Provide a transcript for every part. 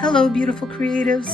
Hello, beautiful creatives.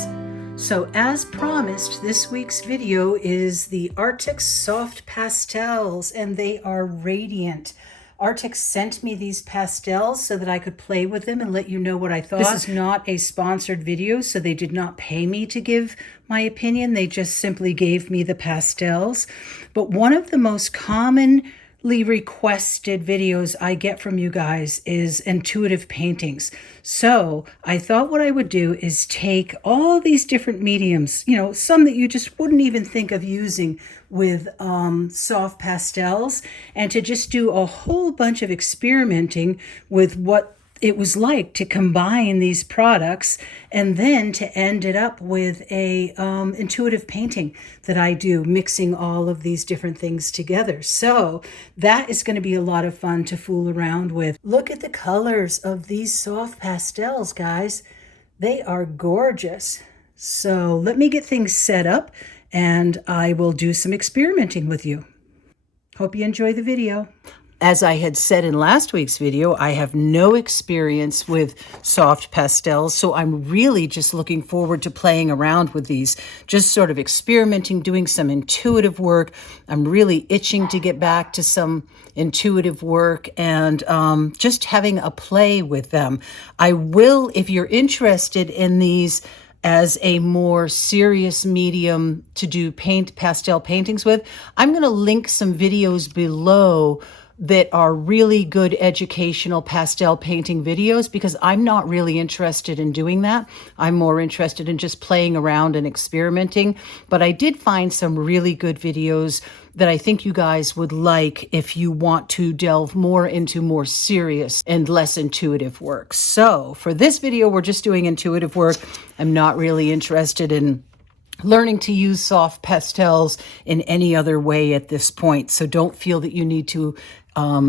So as promised, this week's video is the Arrtx Soft Pastels, and they are radiant. Arrtx sent me these pastels so that I could play with them and let you know what I thought. This is not a sponsored video, so they did not pay me to give my opinion. They just simply gave me the pastels. But one of the most commonly requested videos I get from you guys is intuitive paintings. So I thought what I would do is take all these different mediums, some that you just wouldn't even think of using with soft pastels, and to just do a whole bunch of experimenting with what it was like to combine these products, and then to end it up with a intuitive painting that I do, mixing all of these different things together. So that is going to be a lot of fun to fool around with. Look at the colors of these soft pastels, guys. They are gorgeous. So let me get things set up and I will do some experimenting with you. Hope you enjoy the video. As I had said in last week's video, I have no experience with soft pastels, so I'm really just looking forward to playing around with these, just sort of experimenting, doing some intuitive work. I'm really itching to get back to some intuitive work and just having a play with them. I will, if you're interested in these as a more serious medium to do pastel paintings with, I'm going to link some videos below that are really good educational pastel painting videos, because I'm not really interested in doing that. I'm more interested in just playing around and experimenting. But I did find some really good videos that I think you guys would like if you want to delve more into more serious and less intuitive work. So for this video, we're just doing intuitive work. I'm not really interested in learning to use soft pastels in any other way at this point. So don't feel that you need to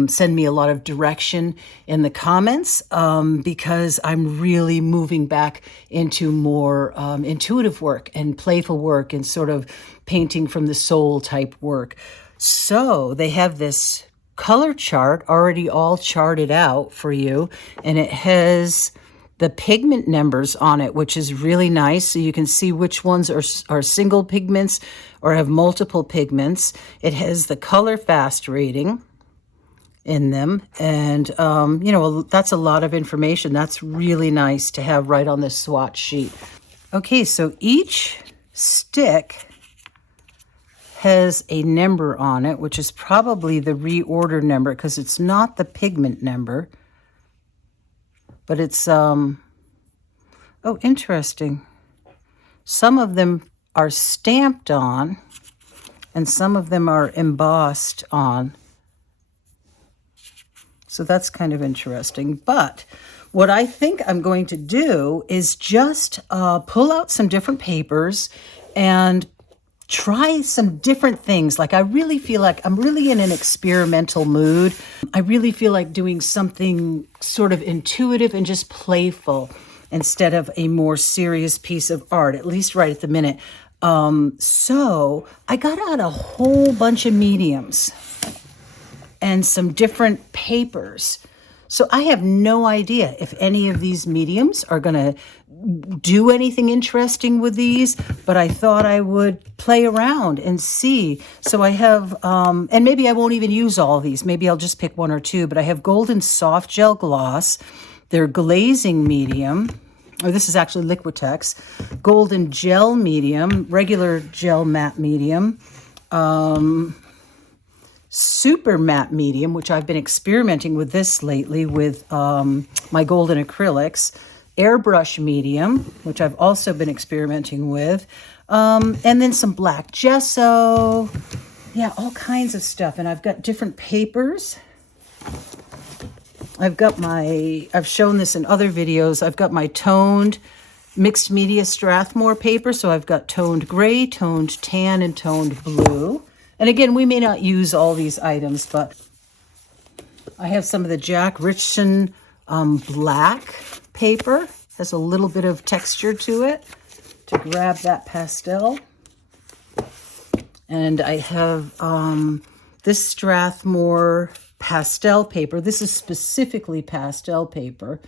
send me a lot of direction in the comments, because I'm really moving back into more intuitive work and playful work and sort of painting from the soul type work. So they have this color chart already all charted out for you, and it has the pigment numbers on it, which is really nice. So you can see which ones are single pigments or have multiple pigments. It has the color fast rating in them. And, that's a lot of information. That's really nice to have right on this swatch sheet. Okay, so each stick has a number on it, which is probably the reorder number, because it's not the pigment number. But it's, oh, interesting. Some of them are stamped on, and some of them are embossed on. So that's kind of interesting. But what I think I'm going to do is just pull out some different papers and try some different things. Like, I really feel like I'm really in an experimental mood. I really feel like doing something sort of intuitive and just playful instead of a more serious piece of art, at least right at the minute. So I got out a whole bunch of mediums and some different papers. So I have no idea if any of these mediums are going to do anything interesting with these, but I thought I would play around and see. So I have, and maybe I won't even use all of these. Maybe I'll just pick one or two, but I have Golden Soft Gel Gloss. They're glazing medium. Oh, this is actually Liquitex. Golden Gel Medium, regular Gel Matte Medium. Super Matte Medium, which I've been experimenting with this lately with my golden acrylics. Airbrush Medium, which I've also been experimenting with. And then some black gesso. Yeah, all kinds of stuff. And I've got different papers. I've shown this in other videos. I've got my toned mixed media Strathmore paper. So I've got toned gray, toned tan, and toned blue. And again, we may not use all these items, but I have some of the Jack Richardson black paper. Has a little bit of texture to it to grab that pastel. And I have this Strathmore pastel paper. This is specifically pastel paper.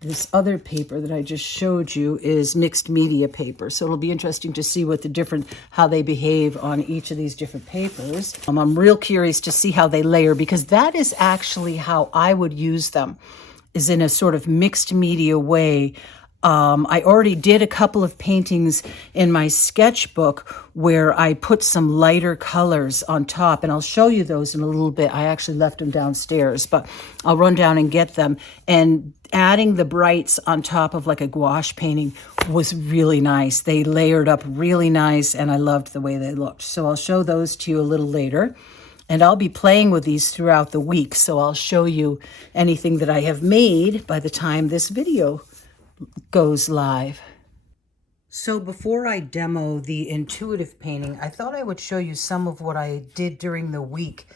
this other paper that I just showed you is mixed media paper. So it'll be interesting to see what how they behave on each of these different papers. I'm real curious to see how they layer, because that is actually how I would use them, is in a sort of mixed media way. I already did a couple of paintings in my sketchbook where I put some lighter colors on top, and I'll show you those in a little bit. I actually left them downstairs, but I'll run down and get them. And adding the brights on top of like a gouache painting was really nice. They layered up really nice, and I loved the way they looked. So I'll show those to you a little later. And I'll be playing with these throughout the week, so I'll show you anything that I have made by the time this video goes live. So before I demo the intuitive painting, I thought I would show you some of what I did during the week,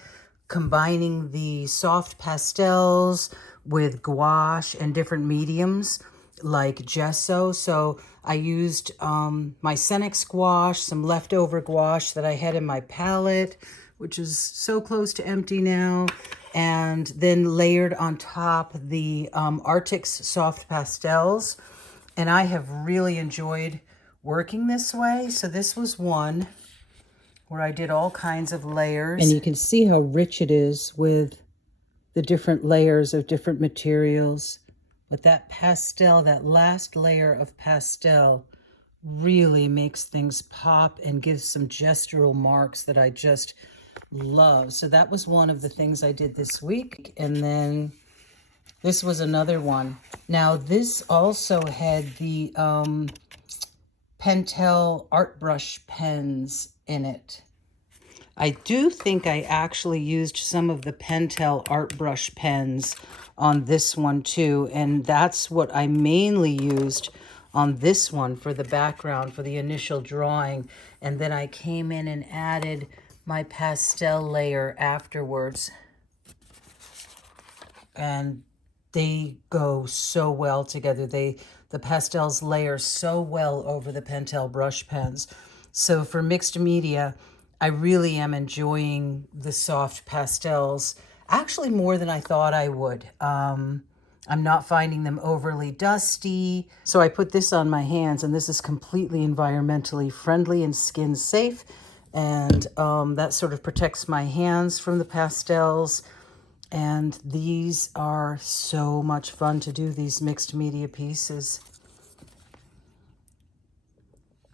combining the soft pastels with gouache and different mediums like gesso. So I used my Senex gouache, some leftover gouache that I had in my palette, which is so close to empty now, and then layered on top the Arrtx soft pastels. And I have really enjoyed working this way. So this was one where I did all kinds of layers. And you can see how rich it is with the different layers of different materials. But that pastel, that last layer of pastel, really makes things pop and gives some gestural marks that I just love. So that was one of the things I did this week. And then this was another one. Now this also had the Pentel art brush pens in it. I do think I actually used some of the Pentel art brush pens on this one too, and that's what I mainly used on this one for the background, for the initial drawing. And then I came in and added my pastel layer afterwards. And they go so well together. The pastels layer so well over the Pentel brush pens. So for mixed media, I really am enjoying the soft pastels, actually more than I thought I would. I'm not finding them overly dusty. So I put this on my hands, and this is completely environmentally friendly and skin safe. And that sort of protects my hands from the pastels. And these are so much fun to do, these mixed media pieces.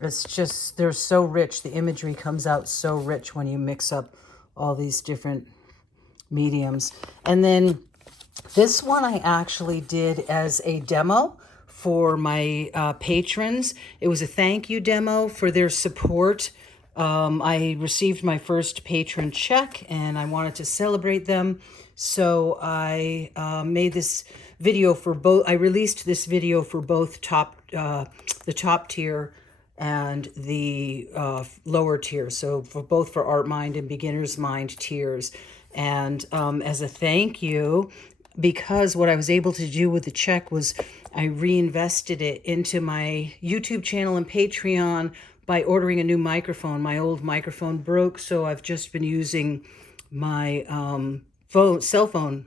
It's just, they're so rich. The imagery comes out so rich when you mix up all these different mediums. And then this one I actually did as a demo for my patrons. It was a thank you demo for their support. I received my first patron check, and I wanted to celebrate them. So I made this video for both. I released this video for both the top tier and the lower tier. So for both for Art Mind and Beginner's Mind tiers. And as a thank you, because what I was able to do with the check was I reinvested it into my YouTube channel and Patreon by ordering a new microphone. My old microphone broke, so I've just been using my cell phone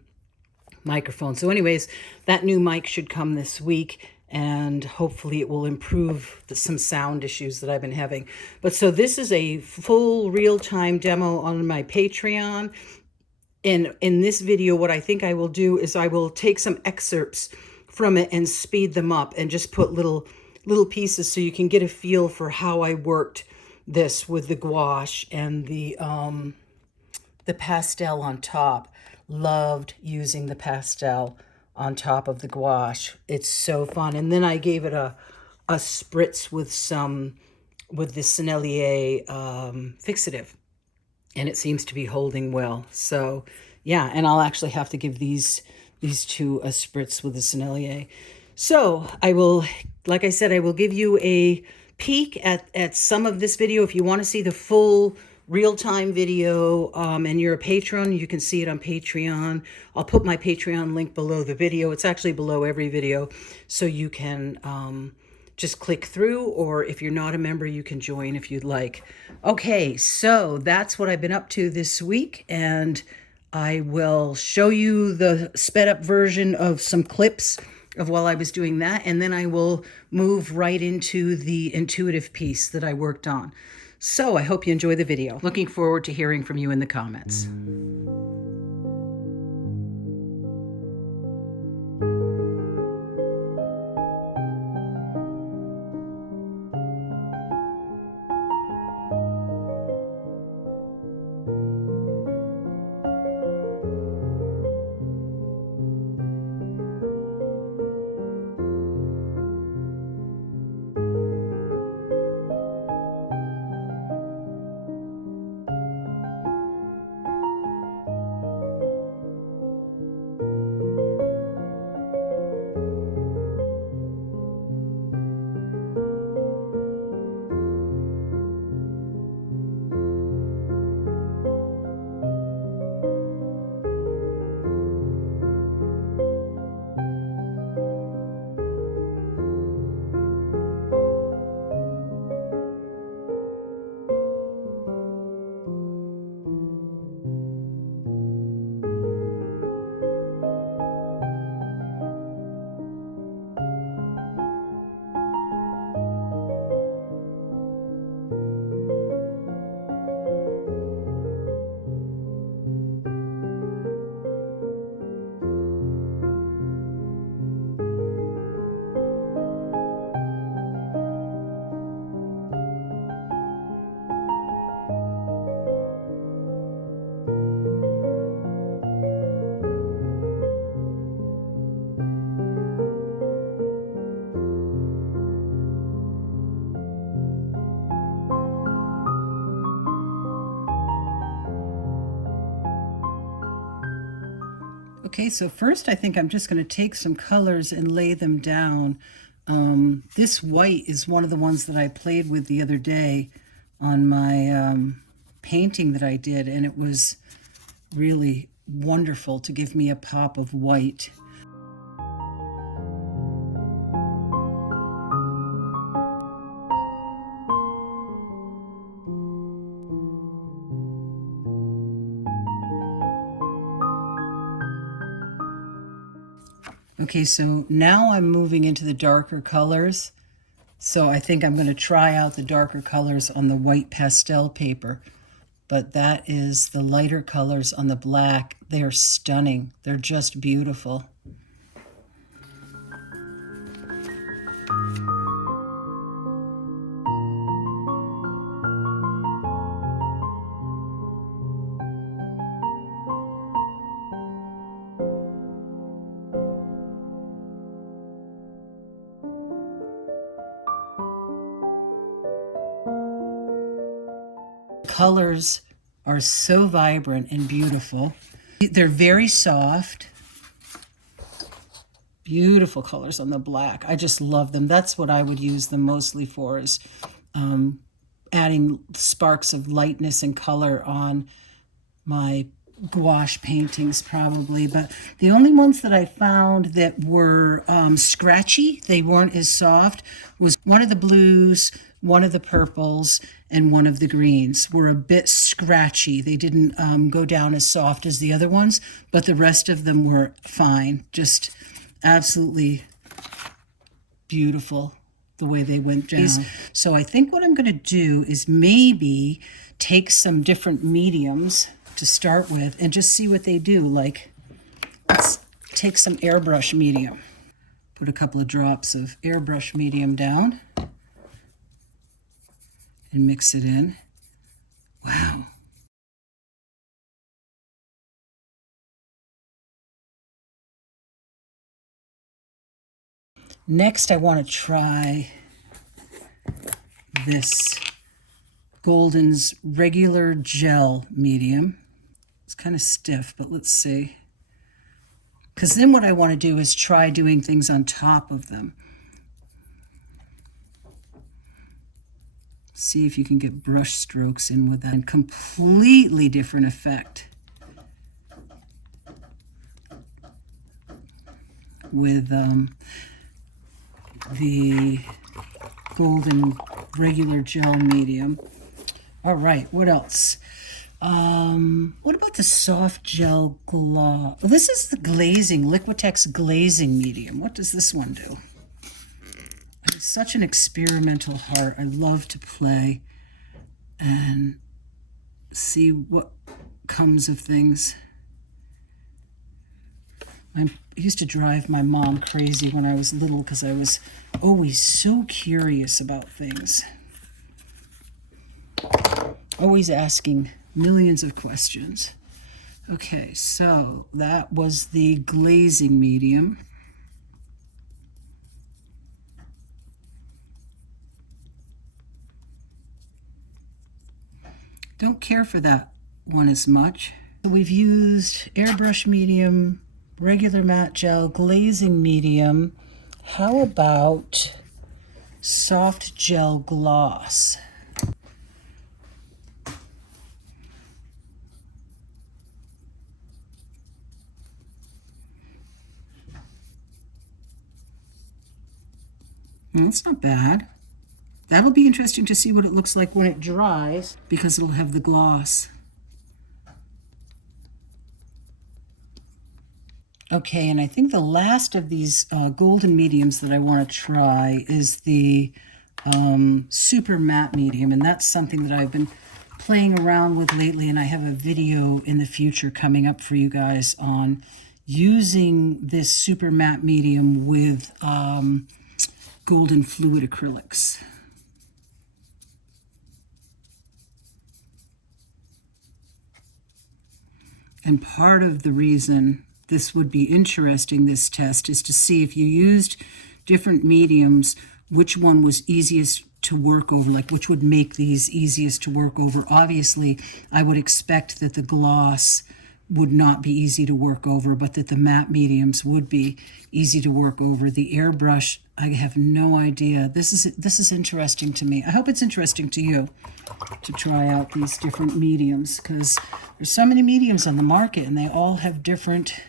microphone. So anyways, that new mic should come this week, and hopefully it will improve some sound issues that I've been having. But so this is a full real-time demo on my Patreon. And in this video, what I think I will do is I will take some excerpts from it and speed them up and just put little pieces so you can get a feel for how I worked this with the gouache and the pastel on top. Loved using the pastel on top of the gouache. It's so fun. And then I gave it a spritz with the Sennelier fixative, and it seems to be holding well. So yeah, and I'll actually have to give these two a spritz with the Sennelier. So I will, like I said, I will give you a peek at some of this video. If you want to see the full real-time video and you're a patron, you can see it on Patreon. I'll put my Patreon link below the video. It's actually below every video, so you can just click through, or if you're not a member, you can join if you'd like. Okay, so that's what I've been up to this week, and I will show you the sped up version of some clips of while I was doing that, and then I will move right into the intuitive piece that I worked on. So I hope you enjoy the video. Looking forward to hearing from you in the comments. Okay, so first I think I'm just going to take some colors and lay them down. This white is one of the ones that I played with the other day on my painting that I did, and it was really wonderful to give me a pop of white. Okay, so now I'm moving into the darker colors. So I think I'm going to try out the darker colors on the white pastel paper. But that is the lighter colors on the black. They are stunning. They're just beautiful. Colors are so vibrant and beautiful. They're very soft. Beautiful colors on the black. I just love them. That's what I would use them mostly for, is adding sparks of lightness and color on my gouache paintings probably. But the only ones that I found that were scratchy, they weren't as soft, was one of the blues, one of the purples, and one of the greens were a bit scratchy. They didn't go down as soft as the other ones, but the rest of them were fine. Just absolutely beautiful the way they went down. So I think what I'm going to do is maybe take some different mediums to start with and just see what they do. Like, let's take some airbrush medium. Put a couple of drops of airbrush medium down and mix it in. Wow. Next, I want to try this Golden's regular gel medium. It's kind of stiff, but let's see. Because then what I want to do is try doing things on top of them. See if you can get brush strokes in with that. And completely different effect with the Golden regular gel medium. All right, what else? What about the soft gel gloss? Oh, this is the glazing, Liquitex glazing medium. What does this one do? I have such an experimental heart. I love to play and see what comes of things. I used to drive my mom crazy when I was little because I was always so curious about things. Always asking millions of questions. Okay, so that was the glazing medium. Don't care for that one as much. We've used airbrush medium, regular matte gel, glazing medium. How about soft gel gloss? That's not bad. That'll be interesting to see what it looks like when it dries, because it'll have the gloss. Okay, and I think the last of these golden mediums that I want to try is the super matte medium, and that's something that I've been playing around with lately, and I have a video in the future coming up for you guys on using this super matte medium with golden fluid acrylics. And part of the reason this would be interesting, this test, is to see if you used different mediums, which one was easiest to work over, like which would make these easiest to work over. Obviously, I would expect that the gloss would not be easy to work over, but that the matte mediums would be easy to work over. The airbrush, I have no idea. This is interesting to me. I hope it's interesting to you to try out these different mediums, because there's so many mediums on the market and they all have different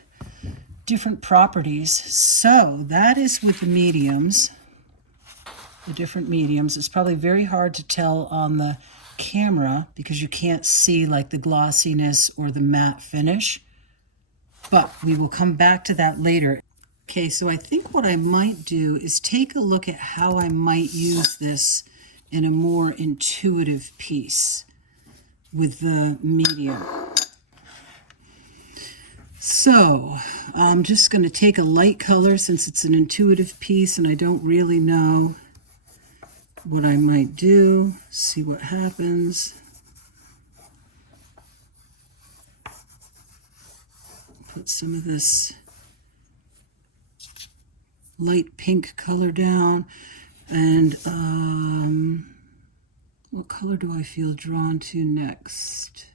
properties. So that is with the mediums, the different mediums. It's probably very hard to tell on the camera because you can't see like the glossiness or the matte finish, but we will come back to that later. Okay, so I think what I might do is take a look at how I might use this in a more intuitive piece with the medium. So I'm just going to take a light color since it's an intuitive piece and I don't really know what I might do. See what happens. Put some of this light pink color down, and what color do I feel drawn to next?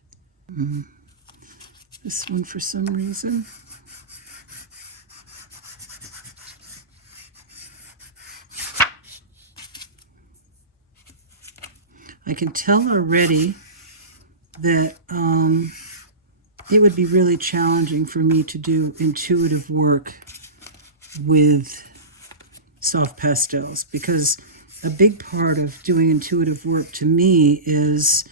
This one for some reason. I can tell already that it would be really challenging for me to do intuitive work with soft pastels, because a big part of doing intuitive work to me is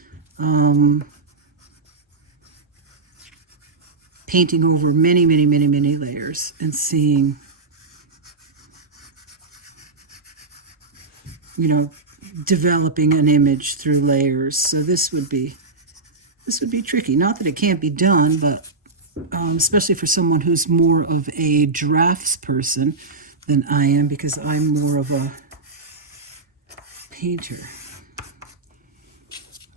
painting over many layers and seeing, developing an image through layers. So this would be tricky. Not that it can't be done, but especially for someone who's more of a drafts person than I am, because I'm more of a painter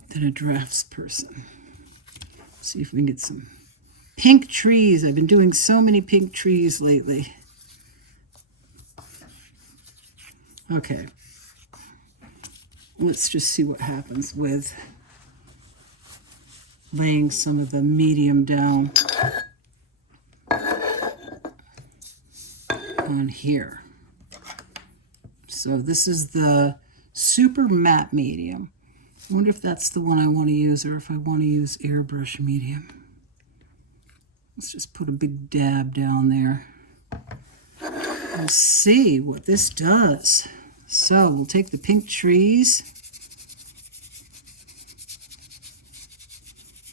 than a drafts person. See if we can get some pink trees. I've been doing so many pink trees lately. Okay. Let's just see what happens with laying some of the medium down on here. So this is the super matte medium. I wonder if that's the one I want to use, or if I want to use airbrush medium. Let's just put a big dab down there. We'll see what this does. So we'll take the pink trees.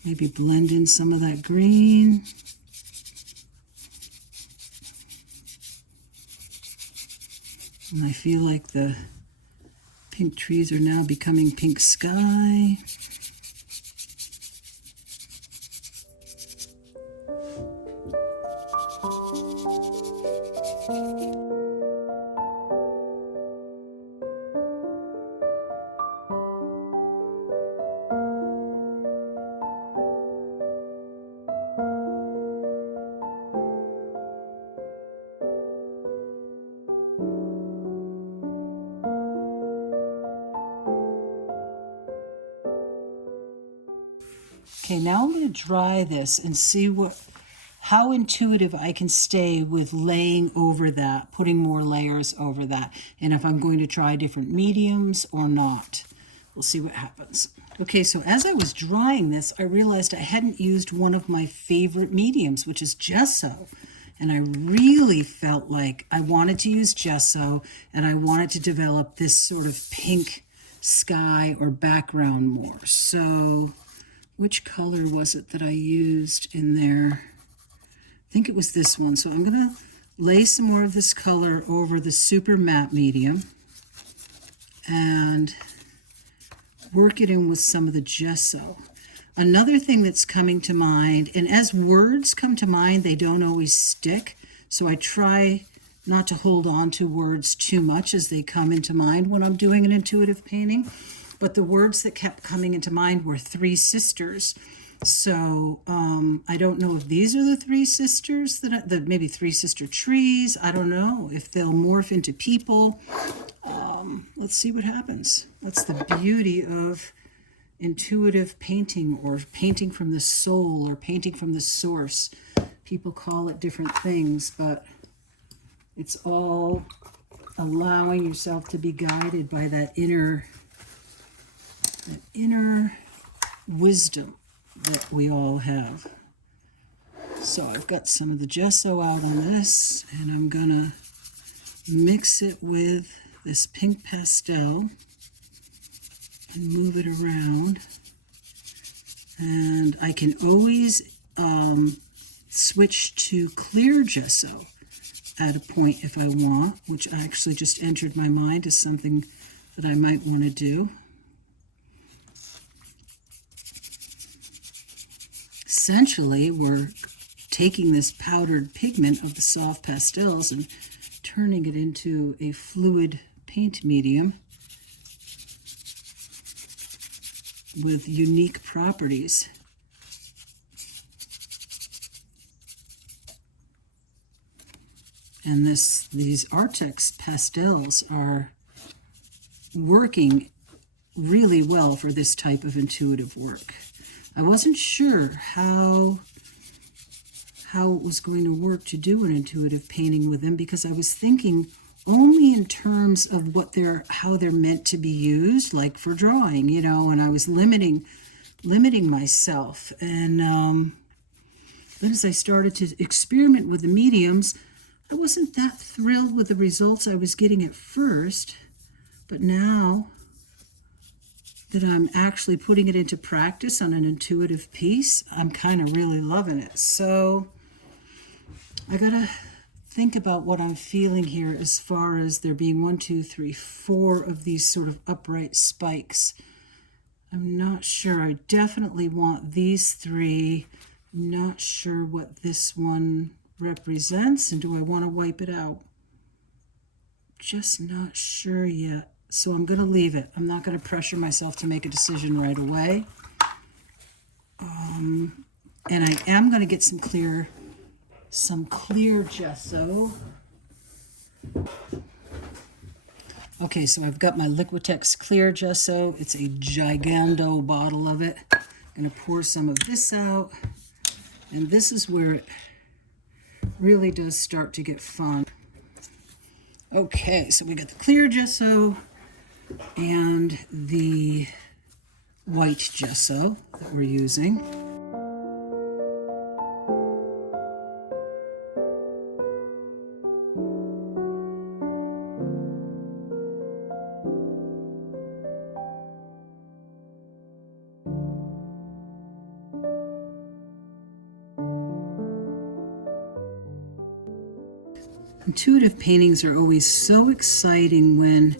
Maybe blend in some of that green. And I feel like the pink trees are now becoming pink sky. Okay, now I'm going to dry this and see how intuitive I can stay with laying over that, putting more layers over that, and if I'm going to try different mediums or not. We'll see what happens. Okay, so as I was drying this, I realized I hadn't used one of my favorite mediums, which is gesso. And I really felt like I wanted to use gesso, and I wanted to develop this sort of pink sky or background more. So which color was it that I used in there? I think it was this one. So I'm going to lay some more of this color over the super matte medium and work it in with some of the gesso. Another thing that's coming to mind, and as words come to mind, they don't always stick. So I try not to hold on to words too much as they come into mind when I'm doing an intuitive painting. But the words that kept coming into mind were three sisters. So I don't know if these are the three sisters, maybe three sister trees. I don't know if they'll morph into people. Let's see what happens. That's the beauty of intuitive painting, or painting from the soul, or painting from the source. People call it different things, but it's all allowing yourself to be guided by that inner wisdom that we all have. So I've got some of the gesso out on this, and I'm gonna mix it with this pink pastel and move it around. And I can always switch to clear gesso at a point if I want, which I actually just entered my mind as something that I might want to do. Essentially, we're taking this powdered pigment of the soft pastels and turning it into a fluid paint medium with unique properties. And these Arrtx pastels are working really well for this type of intuitive work. I wasn't sure how it was going to work to do an intuitive painting with them, because I was thinking only in terms of how they're meant to be used, like for drawing, and I was limiting myself. And then as I started to experiment with the mediums, I wasn't that thrilled with the results I was getting at first, but now that I'm actually putting it into practice on an intuitive piece, I'm kind of really loving it. So I gotta think about what I'm feeling here as far as there being 1, 2, 3, 4 of these sort of upright spikes. I'm not sure. I definitely want these 3. I'm not sure what this one represents, and do I want to wipe it out? Just not sure yet. So I'm going to leave it. I'm not going to pressure myself to make a decision right away. And I am going to get some clear gesso. Okay, so I've got my Liquitex clear gesso. It's a gigando bottle of it. I'm going to pour some of this out. And this is where it really does start to get fun. Okay, so we got the clear gesso and the white gesso that we're using. Intuitive paintings are always so exciting when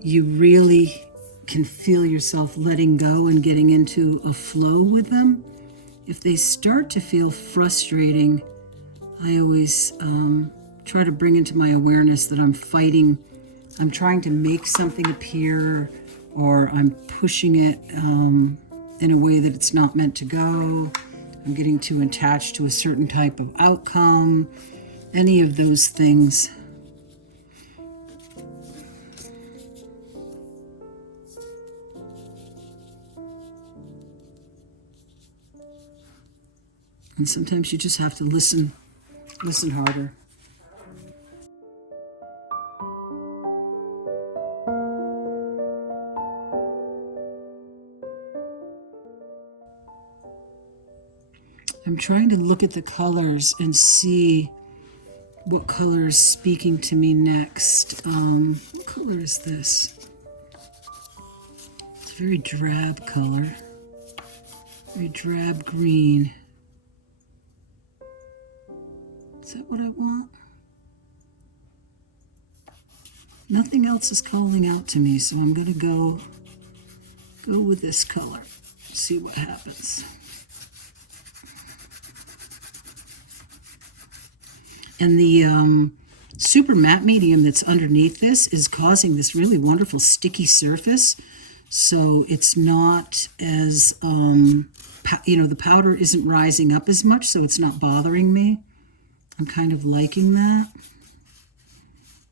you really can feel yourself letting go and getting into a flow with them. If they start to feel frustrating, I always try to bring into my awareness that I'm trying to make something appear, or I'm pushing it in a way that it's not meant to go. I'm getting too attached to a certain type of outcome. Any of those things. And sometimes you just have to listen harder. I'm trying to look at the colors and see what color is speaking to me next. What color is this? It's a very drab color. Very drab green. Is that what I want? Nothing else is calling out to me, so I'm going to go with this color. See what happens. And the super matte medium that's underneath this is causing this really wonderful sticky surface. So it's not as, the powder isn't rising up as much, so it's not bothering me. I'm kind of liking that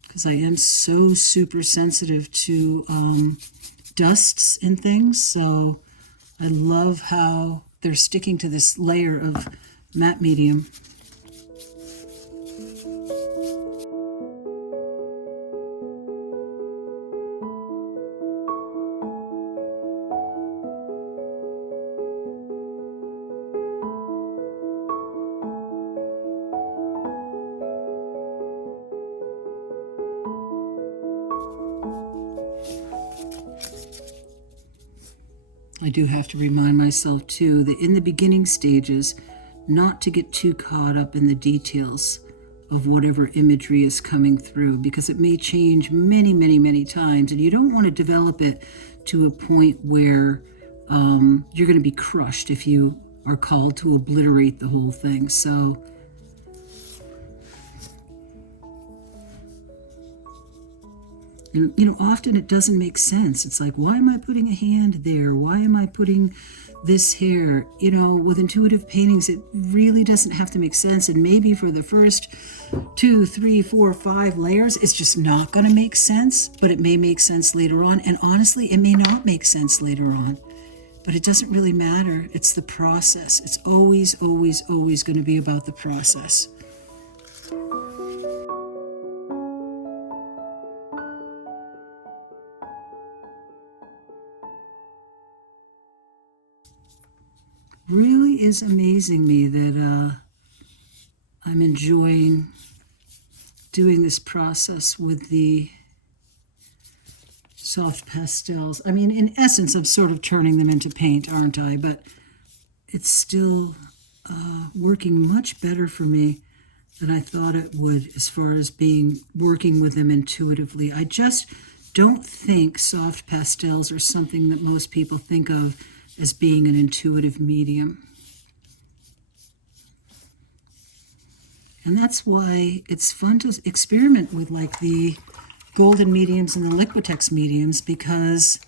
because I am so super sensitive to dusts and things. So I love how they're sticking to this layer of matte medium. I do have to remind myself too that in the beginning stages, not to get too caught up in the details of whatever imagery is coming through, because it may change many, many, many times, and you don't want to develop it to a point where you're going to be crushed if you are called to obliterate the whole thing. So often it doesn't make sense. It's like, why am I putting a hand there? Why am I putting this here? With intuitive paintings, it really doesn't have to make sense. And maybe for the first 2, 3, 4, 5 layers, it's just not going to make sense, but it may make sense later on. And honestly, it may not make sense later on, but it doesn't really matter. It's the process. It's always, always, always going to be about the process. Really is amazing me that I'm enjoying doing this process with the soft pastels. I mean, in essence, I'm sort of turning them into paint, aren't I? But it's still working much better for me than I thought it would as far as working with them intuitively. I just don't think soft pastels are something that most people think of as being an intuitive medium. And that's why it's fun to experiment with like the golden mediums and the Liquitex mediums, because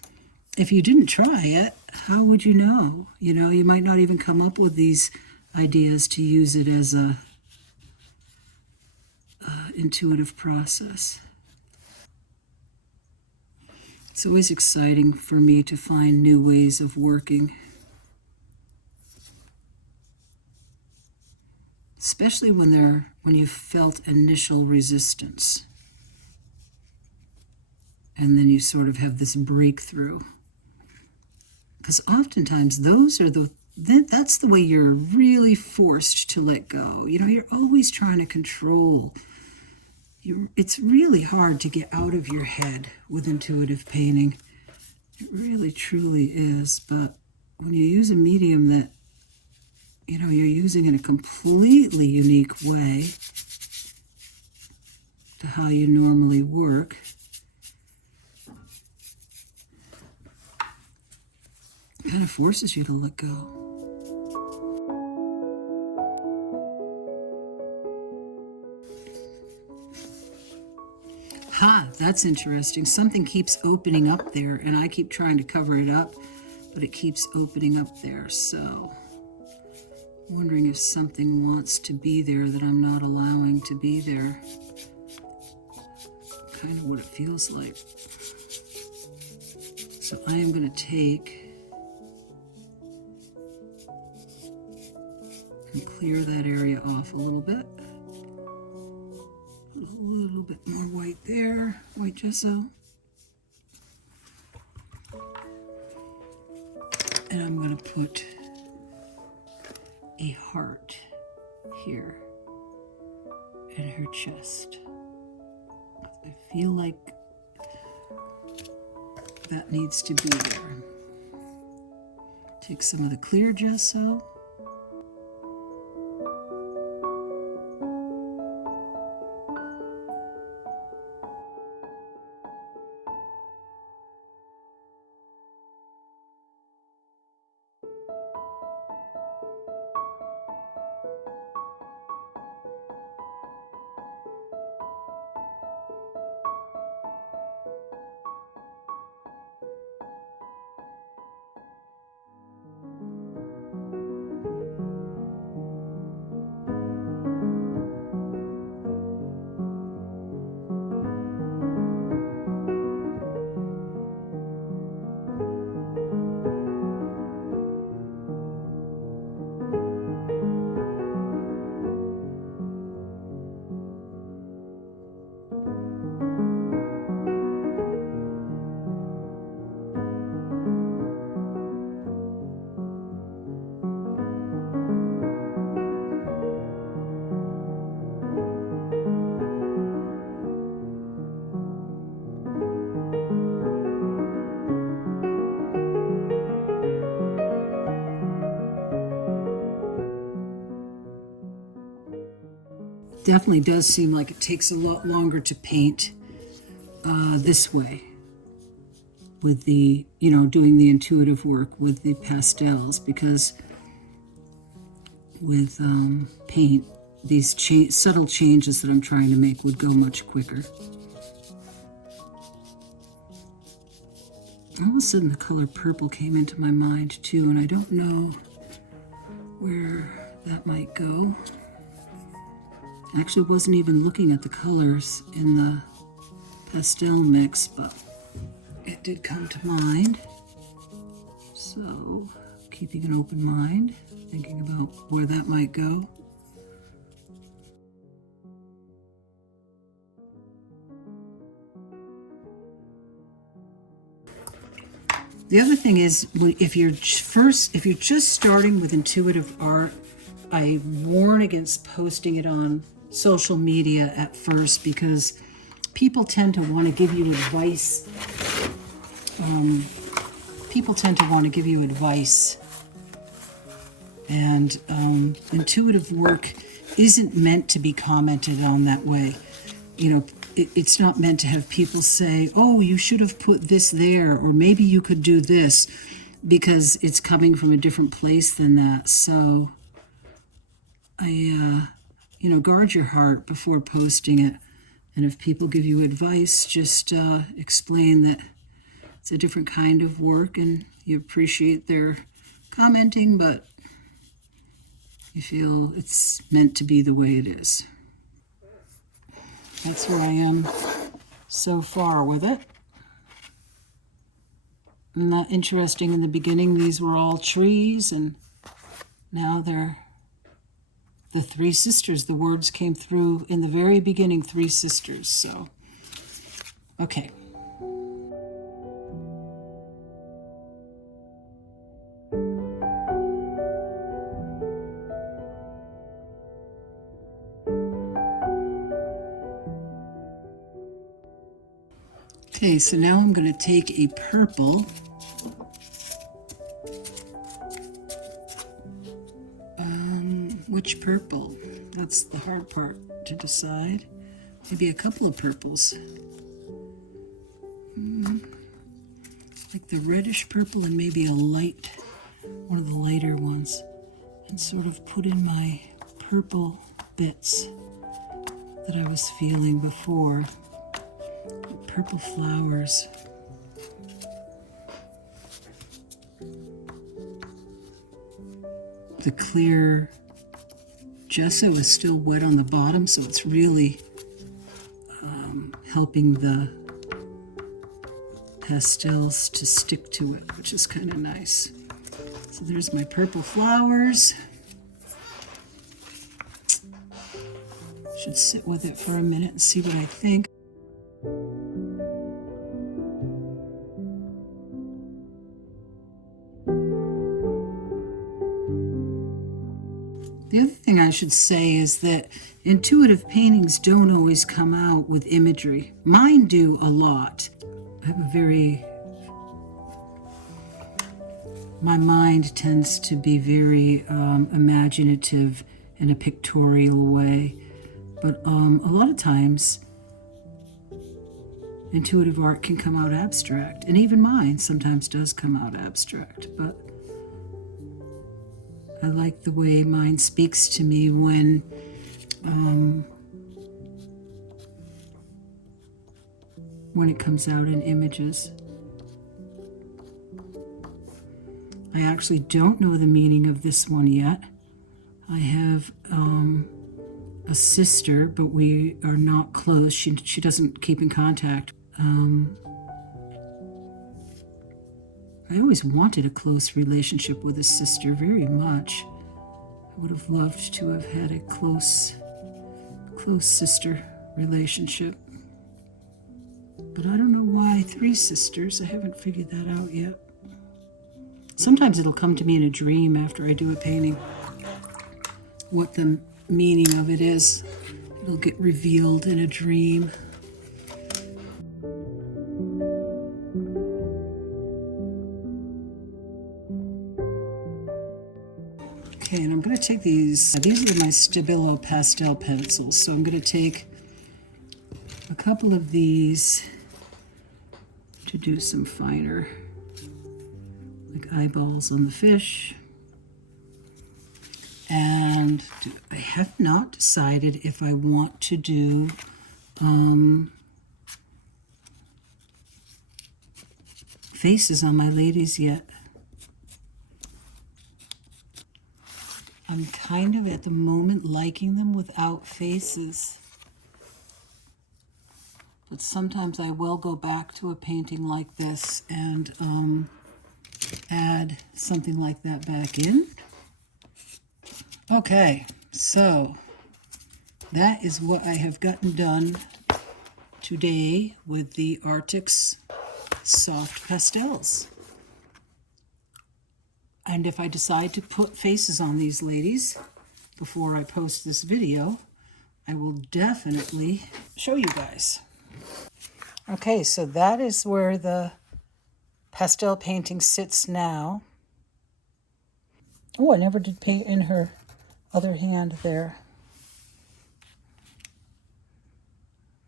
if you didn't try it, how would you know? You might not even come up with these ideas to use it as a intuitive process. It's always exciting for me to find new ways of working, especially when you've felt initial resistance, and then you sort of have this breakthrough. Because oftentimes that's the way you're really forced to let go. You're always trying to control. It's really hard to get out of your head with intuitive painting. It really, truly is. But when you use a medium that, you're using in a completely unique way, to how you normally work. It kind of forces you to let go. That's interesting. Something keeps opening up there, and I keep trying to cover it up, but it keeps opening up there. So, I'm wondering if something wants to be there that I'm not allowing to be there. Kind of what it feels like. So I am going to take and clear that area off a little bit. Put a little bit more white there, white gesso. And I'm going to put a heart here in her chest. I feel like that needs to be there. Take some of the clear gesso. Definitely does seem like it takes a lot longer to paint this way with the, doing the intuitive work with the pastels, because with paint, these subtle changes that I'm trying to make would go much quicker. All of a sudden the color purple came into my mind too, and I don't know where that might go. I actually wasn't even looking at the colors in the pastel mix, but it did come to mind. So, keeping an open mind, thinking about where that might go. The other thing is, if you're just starting with intuitive art, I warn against posting it on social media at first, because people tend to want to give you advice. And intuitive work isn't meant to be commented on that way. It's not meant to have people say, oh, you should have put this there, or maybe you could do this, because it's coming from a different place than that. So guard your heart before posting it. And if people give you advice, just explain that it's a different kind of work and you appreciate their commenting, but you feel it's meant to be the way it is. That's where I am so far with it. Isn't that interesting? In the beginning, these were all trees, and now they're the three sisters. The words came through in the very beginning, three sisters. So, okay. Okay, so now I'm going to take a purple. Which purple? That's the hard part to decide. maybe a couple of purples. Like the reddish purple and maybe a light, one of the lighter ones. And sort of put in my purple bits that I was feeling before. Purple flowers. The clear gesso is still wet on the bottom, so it's really helping the pastels to stick to it, which is kind of nice. So there's my purple flowers. Should sit with it for a minute and see what I think. The other thing I should say is that intuitive paintings don't always come out with imagery. Mine do a lot. I have a very... My mind tends to be very imaginative in a pictorial way. But a lot of times, intuitive art can come out abstract. And even mine sometimes does come out abstract. But I like the way mine speaks to me when it comes out in images. I actually don't know the meaning of this one yet. I have a sister, but we are not close. She doesn't keep in contact. I always wanted a close relationship with a sister very much. I would have loved to have had a close sister relationship. But I don't know why 3 sisters. I haven't figured that out yet. Sometimes it'll come to me in a dream after I do a painting, what the meaning of it is. It'll get revealed in a dream. Okay, and I'm going to take these. These are my Stabilo pastel pencils, so I'm going to take a couple of these to do some finer, like eyeballs on the fish. And I have not decided if I want to do faces on my ladies yet. I'm kind of at the moment liking them without faces. But sometimes I will go back to a painting like this and add something like that back in. Okay, so that is what I have gotten done today with the Arrtx soft pastels. And if I decide to put faces on these ladies before I post this video, I will definitely show you guys. Okay, so that is where the pastel painting sits now. Oh, I never did paint in her other hand there,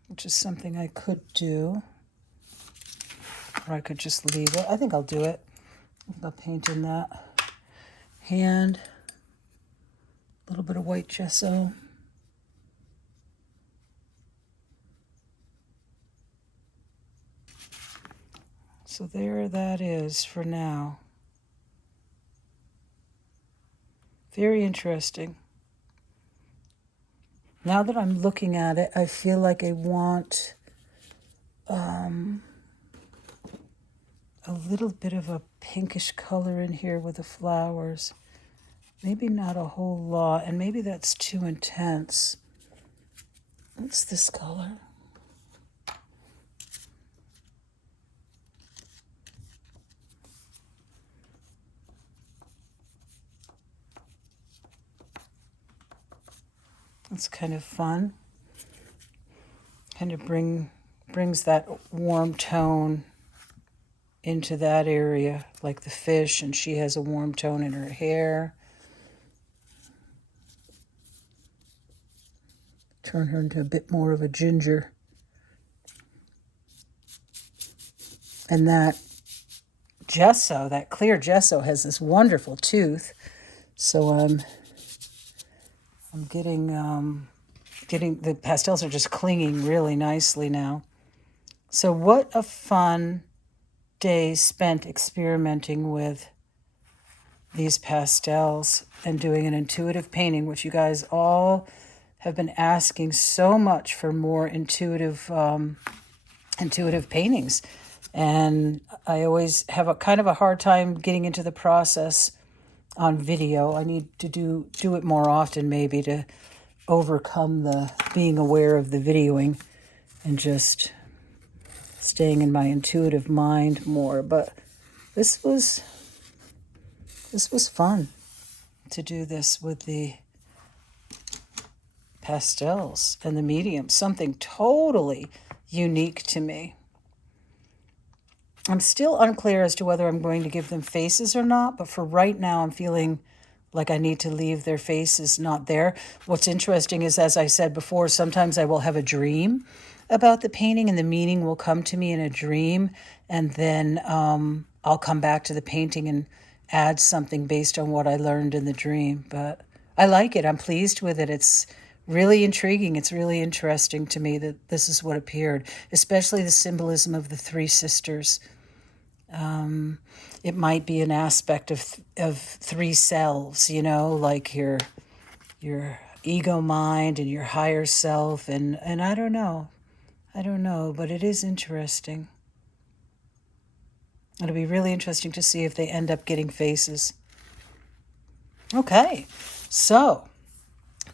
which is something I could do, or I could just leave it. I think I'll do it. I'll paint in that hand, a little bit of white gesso. So there that is for now. Very interesting. Now that I'm looking at it, I feel like I want a little bit of a pinkish color in here with the flowers. Maybe not a whole lot, and maybe that's too intense. What's this color? It's kind of fun. Kind of brings that warm tone into that area, like the fish, and she has a warm tone in her hair. Turn her into a bit more of a ginger. And that gesso, that clear gesso, has this wonderful tooth. So I'm getting the pastels are just clinging really nicely now. So what a fun day spent experimenting with these pastels and doing an intuitive painting, which you guys all have been asking so much for more intuitive paintings. And I always have a kind of a hard time getting into the process on video. I need to do it more often, maybe, to overcome the being aware of the videoing and just staying in my intuitive mind more. But this was fun to do this with the pastels and the medium, something totally unique to me. I'm still unclear as to whether I'm going to give them faces or not, but for right now, I'm feeling like I need to leave their faces not there. What's interesting is, as I said before, sometimes I will have a dream about the painting and the meaning will come to me in a dream, and then I'll come back to the painting and add something based on what I learned in the dream. But I like it. I'm pleased with it. It's really intriguing. It's really interesting to me that this is what appeared, especially the symbolism of the three sisters. It might be an aspect of three selves, you know, like your ego mind and your higher self, and I don't know, but it is interesting. It'll be really interesting to see if they end up getting faces. Okay, so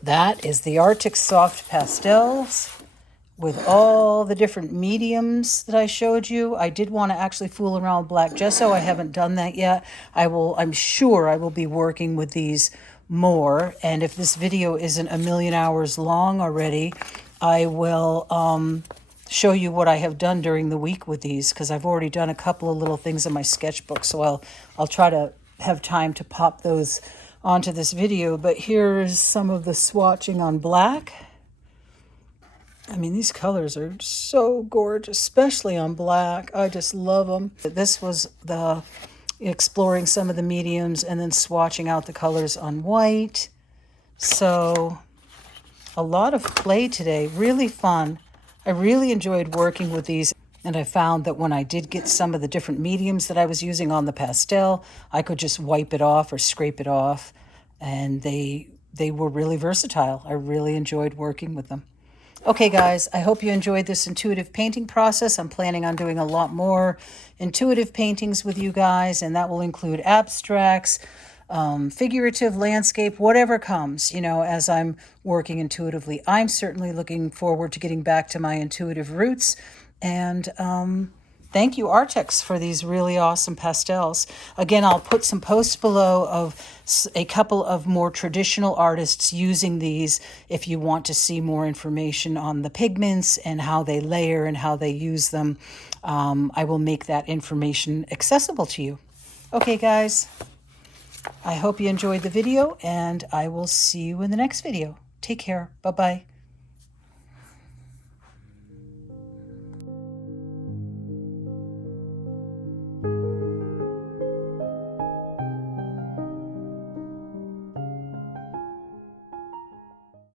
that is the Arrtx Soft Pastels with all the different mediums that I showed you. I did want to actually fool around with black gesso. I haven't done that yet. I'm sure I will be working with these more. And if this video isn't a million hours long already, I will show you what I have done during the week with these, because I've already done a couple of little things in my sketchbook. So I'll try to have time to pop those onto this video. But here's some of the swatching on black. I mean, these colors are so gorgeous, especially on black. I just love them. This was the exploring some of the mediums and then swatching out the colors on white. So a lot of play today, really fun. I really enjoyed working with these, and I found that when I did get some of the different mediums that I was using on the pastel, I could just wipe it off or scrape it off, and they were really versatile. I really enjoyed working with them. Okay, guys, I hope you enjoyed this intuitive painting process. I'm planning on doing a lot more intuitive paintings with you guys, and that will include abstracts, figurative, landscape, whatever comes, you know, as I'm working intuitively. I'm certainly looking forward to getting back to my intuitive roots, and thank you, Arrtx, for these really awesome pastels. Again, I'll put some posts below of a couple of more traditional artists using these if you want to see more information on the pigments and how they layer and how they use them. I will make that information accessible to you. Okay, guys, I hope you enjoyed the video, and I will see you in the next video. Take care. Bye-bye.